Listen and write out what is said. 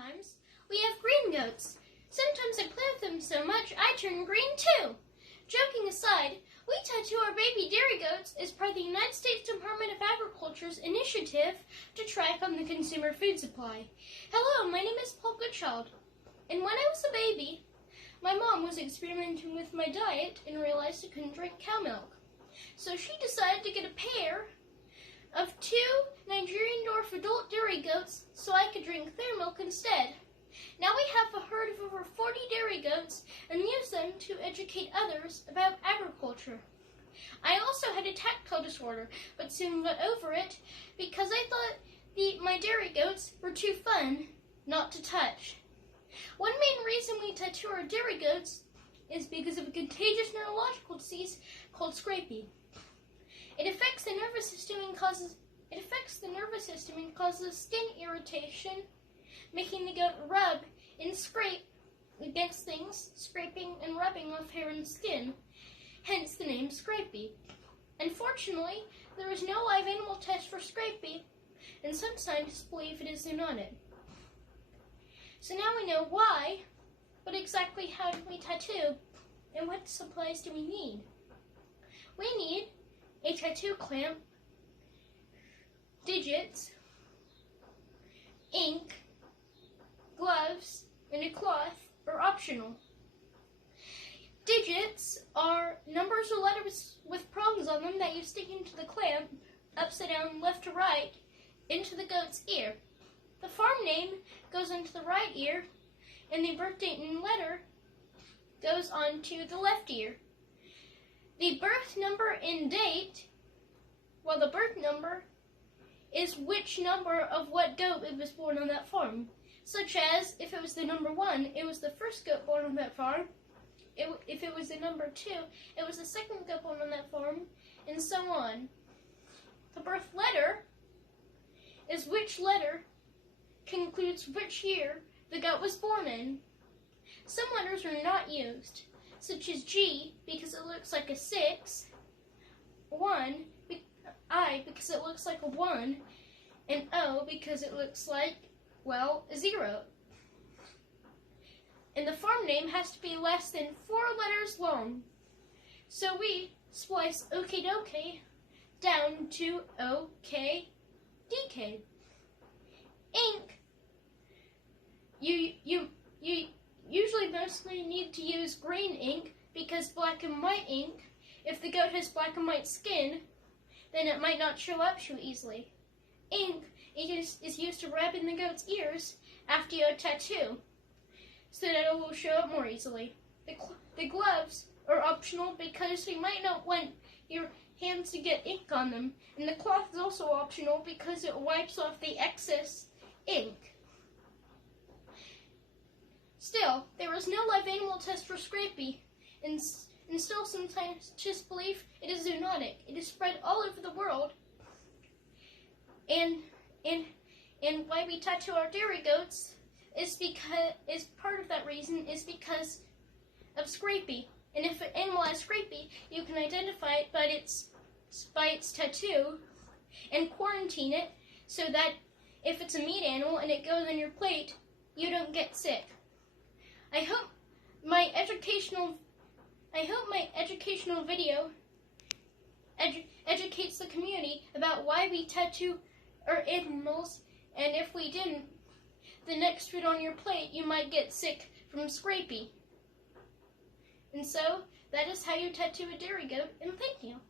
sometimes. We have green goats. Sometimes I play with them so much I turn green too. Joking aside, we tattoo our baby dairy goats as part of the United States Department of Agriculture's initiative to track on the consumer food supply. Hello, my name is Paul Goodchild, and when I was a baby, my mom was experimenting with my diet and realized I couldn't drink cow milk. So she decided to get a pair of 2 Nigerian dwarf adult dairy goats so I could drink their milk instead. Now we have a herd of over 40 dairy goats and use them to educate others about agriculture. I also had a tactile disorder, but soon got over it because I thought my dairy goats were too fun not to touch. One main reason we tattoo our dairy goats is because of a contagious neurological disease called scrapie. It affects the nervous system and causes skin irritation, making the goat rub and scrape against things, scraping and rubbing off hair and skin, hence the name scrapie. Unfortunately, there is no live animal test for scrapie, and some scientists believe it is zoonotic. So now we know why, but exactly how do we tattoo, and what supplies do we need? We need a tattoo clamp, digits, ink, gloves, and a cloth are optional. Digits are numbers or letters with prongs on them that you stick into the clamp, upside down, left to right, into the goat's ear. The farm name goes into the right ear, and the birth date and letter goes onto the left ear. The birth number and date, well, the birth number is which number of what goat it was born on that farm. Such as, if it was the number 1, it was the first goat born on that farm. If it was the number 2, it was the second goat born on that farm, and so on. The birth letter is which letter concludes which year the goat was born in. Some letters are not used, such as G because it looks like a 6, I because it looks like a 1, and O because it looks like, well, a 0. And the farm name has to be less than 4 letters long. So we splice OK-doke down to OK-DK. Ink. You usually mostly need to use green ink because black and white ink, if the goat has black and white skin, then it might not show up so easily. Ink is used to rub in the goat's ears after your tattoo, so that it will show up more easily. The gloves are optional because you might not want your hands to get ink on them, and the cloth is also optional because it wipes off the excess ink. Still, there is no live animal test for scrapie, and still some scientists believe it is zoonotic. It is spread all over the world, and why we tattoo our dairy goats is part of that reason is because of scrapie. And if an animal has scrapie, you can identify it by its tattoo and quarantine it so that if it's a meat animal and it goes on your plate, you don't get sick. I hope my educational video educates the community about why we tattoo our animals, and if we didn't, the next food on your plate you might get sick from scrapie. And so, that is how you tattoo a dairy goat, and thank you.